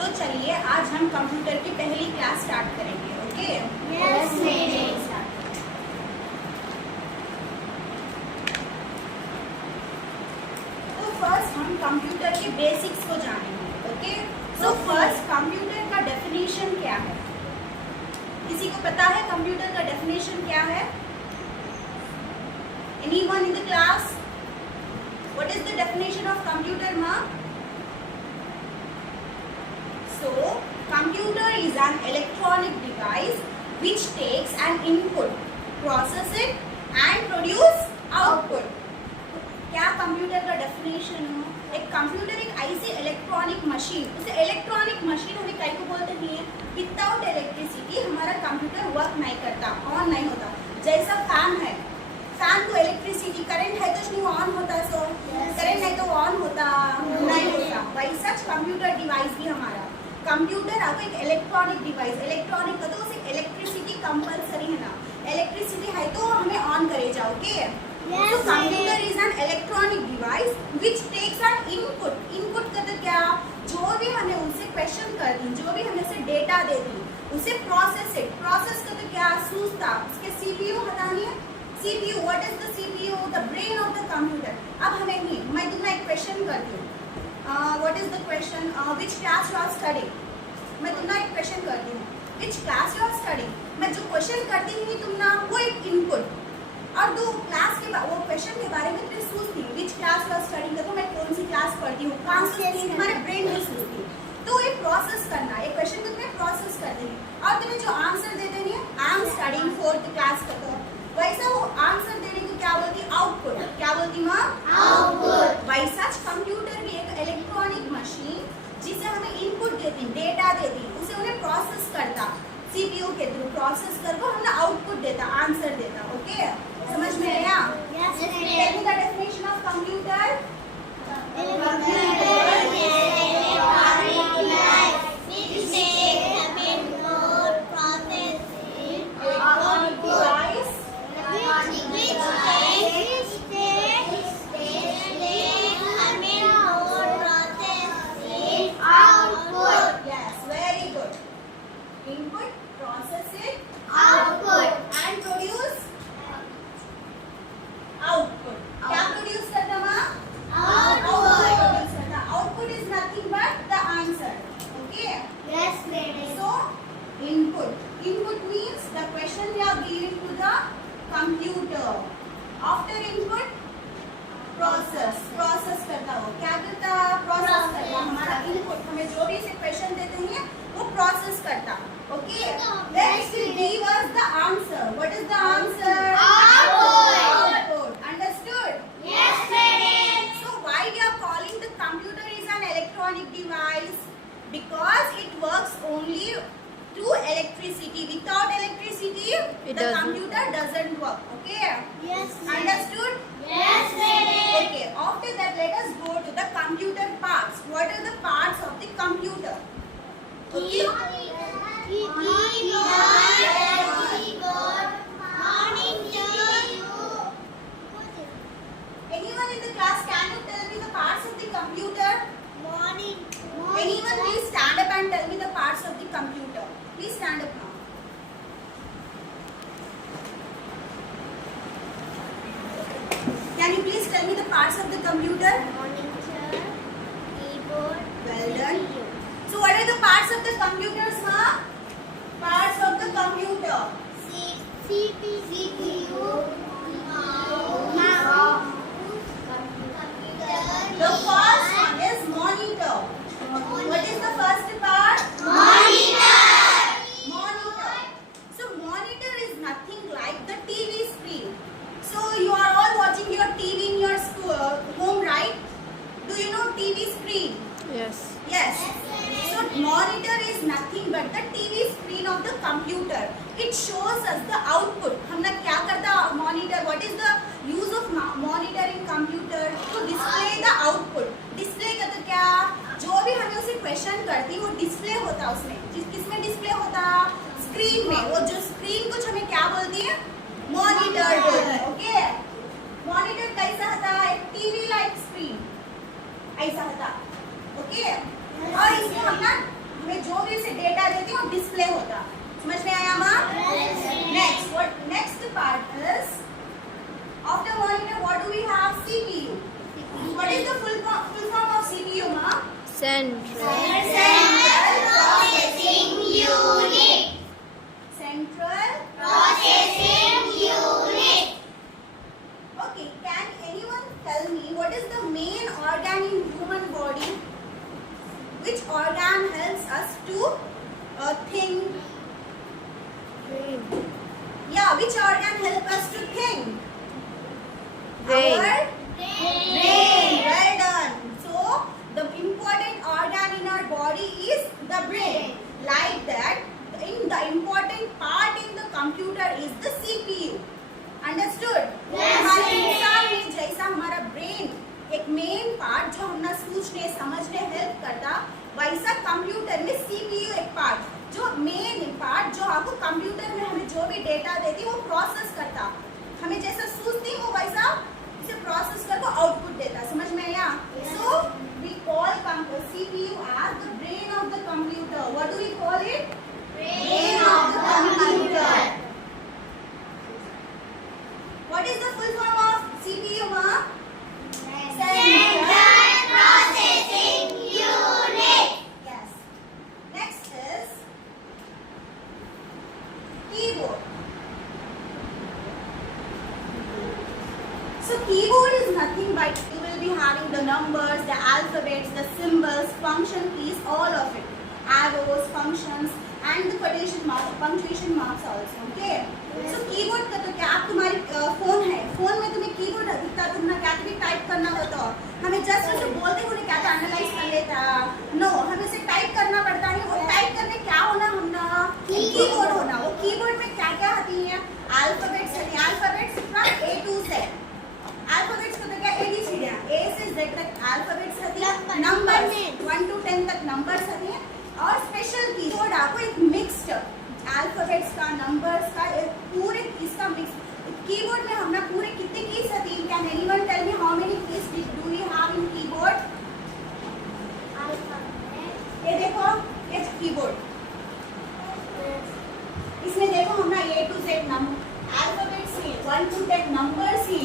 तो चलिए आज हम कंप्यूटर की पहली क्लास स्टार्ट करेंगे। ओके? Yes ma'am. तो फर्स्ट हम कंप्यूटर के बेसिक्स को जानेंगे। ओके? सो फर्स्ट कंप्यूटर का डेफिनेशन क्या है? किसी को पता है कंप्यूटर का डेफिनेशन क्या है? Anyone in the class? What is the definition of computer, ma? So, computer is an electronic device which takes an input, process it and produce output. क्या कंप्यूटर का डेफिनेशन है? एक कंप्यूटर एक ऐसी electronic machine, उसे electronic machine हमें कई को बोलते हैं, विदाउट इलेक्ट्रिसिटी हमारा कंप्यूटर वर्क नहीं करता, ऑन नहीं होता। जैसा फैन है, फैन को इलेक्ट्रिसिटी करंट है तो नहीं ऑन होता, सो करंट है तो ऑन होता नहीं होता। वैसा कंप्यूटर डिवाइस भी हमारा कंप्यूटर आपको एक इलेक्ट्रॉनिक डिवाइस, इलेक्ट्रॉनिक तो उसे इलेक्ट्रिसिटी कंपलसरी है ना, इलेक्ट्रिसिटी है तो हमें ऑन करे जाओ। ओके? तो computer is an electronic device which takes an input. Input का तो क्या, जो भी हमें उनसे क्वेश्चन कर दी, जो भी हमें से डेटा दे दी, उसे प्रोसेस इट। प्रोसेस का तो क्या, सूचता, उसके सीपीयू हटानी है। CPU, what is the CPU? The brain of the computer. अब हमें नहीं, मैं तुम्हें एक क्वेश्चन करती हूँ। What is the question? Which class you are studying? मैं तुम्हें एक क्वेश्चन करती हूँ। Which class you are studying? मैं जो क्वेश्चन करती हूँ तुमने वो एक इनपुट, और दो क्लास के वो क्वेश्चन के बारे में तुम्हें सोचती हूँ। Which class you are studying? तो मैं कौन सी क्लास पढ़ती हूँ, कहाँ से तुम्हारे ब्रेन में सोचती हूँ। तो ये प्रोसेस करना, एक क्वेश्चन को तुम्हें प्रोसेस कर देंगे और तुम्हें जो आंसर दे देनी है, I am studying 4th class का, तो वैसा वो आंसर देने को क्या बोलती, आउटपुट। क्या बोलती माँ? आउटपुट। वैसा कंप्यूटर भी एक इलेक्ट्रॉनिक मशीन जिसे हमें इनपुट देती, डेटा देती, उसे उन्हें प्रोसेस करता, सीपीयू के थ्रू प्रोसेस करके हमें आउटपुट देता, आंसर देता। ओके? समझ में आया? Yes tell me the definition of computer. Input, process it, Output. and produce output. क्या produce करता माँ? Output produce करता। Output is nothing but the answer. Okay? Yes ma'am. So input. Input means the question we are giving to the computer. After input, process. Process करता हो, क्या करता? Process करता। हमारा input, हमें जो भी इसे question देते हैं वो process करता। Okay? Then it will give us the answer. What is the answer? Output. Output. Understood? Yes ma'am. So why we are calling the computer is an electronic device? Because it works only through electricity. Without electricity, the computer doesn't work. Okay? Yes ma'am. Understood? Yes ma'am. Okay. After that, let us go to the computer parts. What are the parts of the computer? Okay? Anyone in the class, can you tell me the parts of the computer? Anyone please stand up and tell me the parts of the computer. Please stand up now. Can you please tell me the parts of the computer? Well done. So what are the parts of the computers, ma? Parts of the computer. CPU, The first one is monitor. What is the first part? Monitor. Monitor. So monitor is nothing like the TV screen. So you are all watching your TV in your school, home, right? Do you know TV screen? Yes. Yes. So monitor is nothing but the TV screen of the computer. It shows us the output. हमने क्या करता monitor? What is the use of monitor in computer? To display the output. Display का तो क्या? जो भी हमें उसे क्वेश्चन करती वो डिस्प्ले होता उसमें। किसमें डिस्प्ले होता? स्क्रीन में। वो जो स्क्रीन कुछ हमें क्या बोलती है? मॉनिटर बोलते हैं। ओके? मॉनिटर कैसा होता है? टीवी लाइक स्क्रीन ऐसा होता। ओके? और इसमें हम ना हमें जो भी इसे डेटा देती है वो डिस्प्ले होता। समझ में आया माँ? Next part is of the monitor. What do we have? CPU. What is the full form of CPU, ma? Central Processing Unit. Central Processing Unit. Okay, can anyone tell me what is the main organ in human body? Which organ helps us to think? Brain. Yeah, which organ helps us to think? Brain. Our brain. Well done. So the important organ in our body is the brain. Like that, in the important part in the computer is the CPU. Understood? Yes, हमारे ma'am. इंसान में जैसा हमारा brain एक main part जो हमने सोचने समझने हेल्प करता, वैसा कंप्यूटर में CPU एक पार्ट जो मेन पार्ट जो आपको कंप्यूटर में हमें जो भी डेटा देती वो प्रोसेस करता, हमें जैसा सोचती वो वैसा इसे प्रोसेस करके आउटपुट देता। समझ में आया? So we call CPU as the brain of the computer. What do we call it? Brain of the computer. What is the full form of CPU, ma? Central Processing Unit. Yes. Next is keyboard. So keyboard is nothing but you will be having the numbers, the alphabets, the symbols, function keys, all of it. Arrows, functions and the quotation marks, punctuation marks also. Okay. So keyboard का तो क्या आप तुम्हारी phone है, phone में तुम्हें keyboard दिखता, तुमने क्या भी टाइप करना होता, हमें जस्ट उसे बोलते हुए क्या एनालाइज कर लेता। नो, हमें इसे टाइप करना पड़ता है। वो टाइप करने क्या होना हमना कीबोर्ड होना। वो कीबोर्ड में क्या क्या आती है? अल्फाबेट्स आती है। Alphabets from A to Z। Alphabets को तो क्या ABCD A से Z तक अल्फाबेट्स आती है। नंबर्स 1 to 10 तक नंबर्स आती है। और स्पेशल कीबोर्ड आपको एक मिक्स्ड अल्फाबेट्स का नंबर्स का एक पूरे इसका मिक्स कीबोर्ड में हमने पूरे कितने कीज आती है? Can anyone tell me how many keys do we have in keyboard? ये देखो, ये कीबोर्ड, इसमें देखो हमने A to Z number alphabets he 1 to 10 numbers ही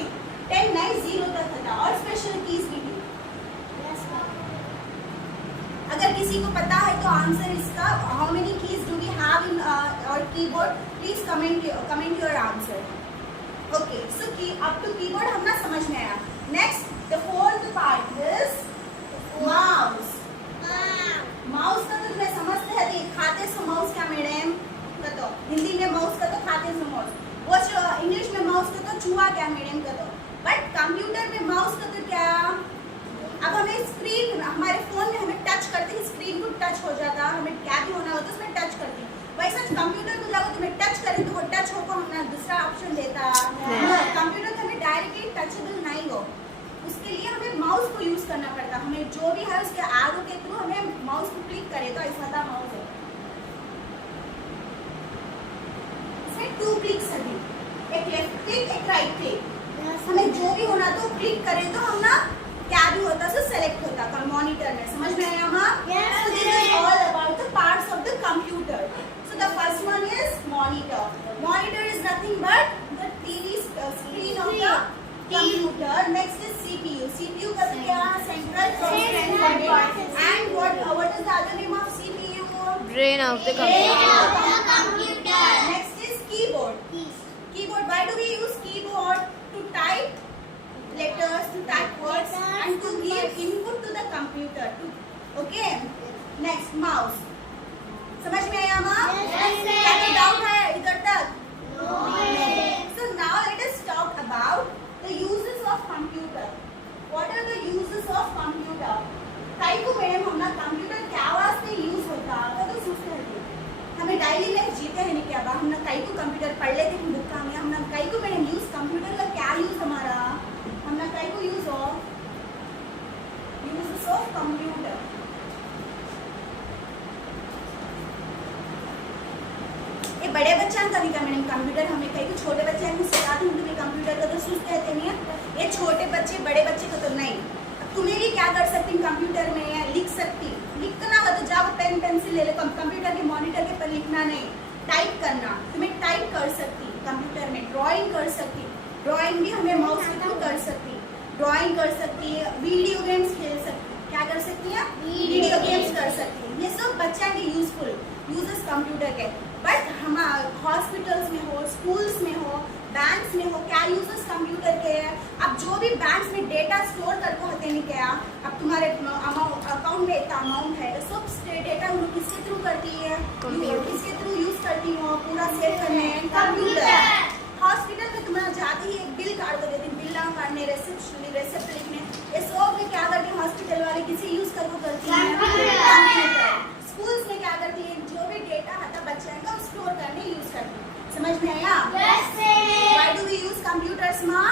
10 9 0 तक था और स्पेशल कीज भी थी। अगर किसी को पता है तो आंसर इसका how many keys do we have in our keyboard, please comment your answer. Okay, so key up to keyboard हम ना समझ में आया। Next the fourth part is mouse. Mouse का तो तुम्हें समझते हैं खाते सो माउस क्या मैडम कतो, हिंदी में माउस का तो खाते सो माउस, वो इंग्लिश में माउस का तो चूहा क्या मैडम कतो, बट कंप्यूटर में माउस का तो क्या? अब हमें स्क्रीन हमारे फोन में हमें टच करते ही स्क्रीन को टच हो जाता, हमें क्या भी होना होता उसमें टच करते हैं। वैसा कंप्यूटर को जाओ तुम्हें टच करें तो वो टच हो को हमें दूसरा ऑप्शन देता। कंप्यूटर हमें डायरेक्टली टचेबल नहीं हो, उसके लिए हमें माउस को यूज करना पड़ता। हमें जो भी है उसके एरो के थ्रू हमें माउस को क्लिक करे तो ऐसा था माउस है। इसमें 2 क्लिक्स है, एक लेफ्ट क्लिक एक राइट क्लिक। हमें जो भी होना तो क्लिक करें तो हम ना क्या भी होता सो सेलेक्ट होता का मॉनिटर में। समझ में आया माँ? So this is all about the parts of the computer. So the first one is monitor. Monitor is nothing but the TV screen of the computer. Next is CPU. CPU का तो क्या? Central Processing Unit. And what is the other name of CPU? Brain of the computer. Next is keyboard. Keyboard. Why do we use keyboard? To type letters, to type words and to give input to the computer. Okay. Next mouse. समझ में आया माँ? क्या कोई doubt है इधर तक? So now let us talk about the uses of computer. What are the uses of computer? कई को मैडम हम ना कंप्यूटर क्या वास्ते यूज होता है तो सोचते हैं हमें डेली लाइफ जीते हैं नहीं क्या बा हम ना कई को कंप्यूटर पढ़ लेते हैं बुक में हम ना कई को मैडम यूज कंप्यूटर का क्या यूज हमारा हम ना कई को यूज ऑफ कंप्यूटर। ये बड़े बच्चे का नहीं का मैडम कंप्यूटर हमें कई को छोटे बच्चे हैं सिखाते हैं तुम्हें कंप्यूटर का तो सोचते रहते नहीं है। ये छोटे बच्चे बड़े बच्चे को तो नहीं। अब तुम्हें भी क्या कर सकती कंप्यूटर में लिख सकती, लिखना हो तो जाओ पेन पेंसिल ले लो, कंप्यूटर के मॉनिटर के पर लिखना नहीं, टाइप करना। तुम्हें टाइप कर सकती कंप्यूटर में, ड्राइंग कर सकती, ड्राइंग भी हमें माउस के थ्रू कर सकती, ड्राइंग कर सकती है, वीडियो गेम्स खेल सकती, क्या कर सकती है, वीडियो गेम्स कर सकती है। ये सब बच्चा के यूजफुल यूजेस कंप्यूटर के। बट हम हॉस्पिटल्स में हो, स्कूल्स में हो, बैंक्स में हो, क्या यूजेस कंप्यूटर के हैं? अब जो भी बैंक्स में डेटा स्टोर करके होते नहीं क्या, अब तुम्हारे अकाउंट में इतना अमाउंट है, सब डेटा उन किसके थ्रू करती है, किसके थ्रू यूज करती हो पूरा सेव करने, कंप्यूटर। हॉस्पिटल में तुम्हारा जाते ही एक बिल काट कर देती, बिल डाउन काटने, रेसिप्ट लिखने, ये सब में क्या करते हैं हॉस्पिटल वाले, किसी यूज करके करती है, कंप्यूटर। स्कूल्स में क्या करती है, जो भी डेटा आता बच्चे का स्टोर करने यूज करती है। समझ में आया? Why do we use computers, माँ?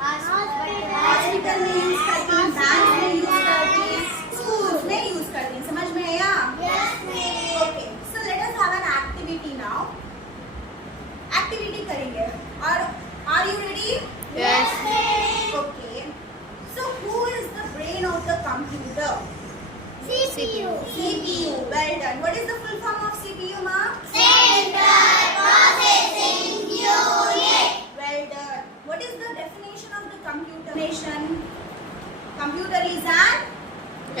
हॉस्पिटल में यूज करती हैं, बैंक में यूज करती हैं, स्कूल्स में यूज करती हैं। समझ में आया? Okay, so let us have an activity now. Activity करेंगे और are you ready? Yes. Okay, so who is the brain of the computer? CPU. CPU. Well done. What is the full form of CPU, ma? Central Processing Unit. Well done. What is the definition of the computer? Computer is an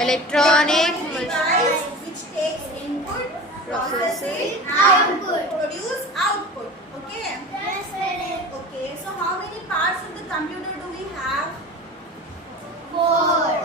Electronic device which takes input, process it, and Output. produce output. Okay. Okay. So how many parts of the computer do we have? 4.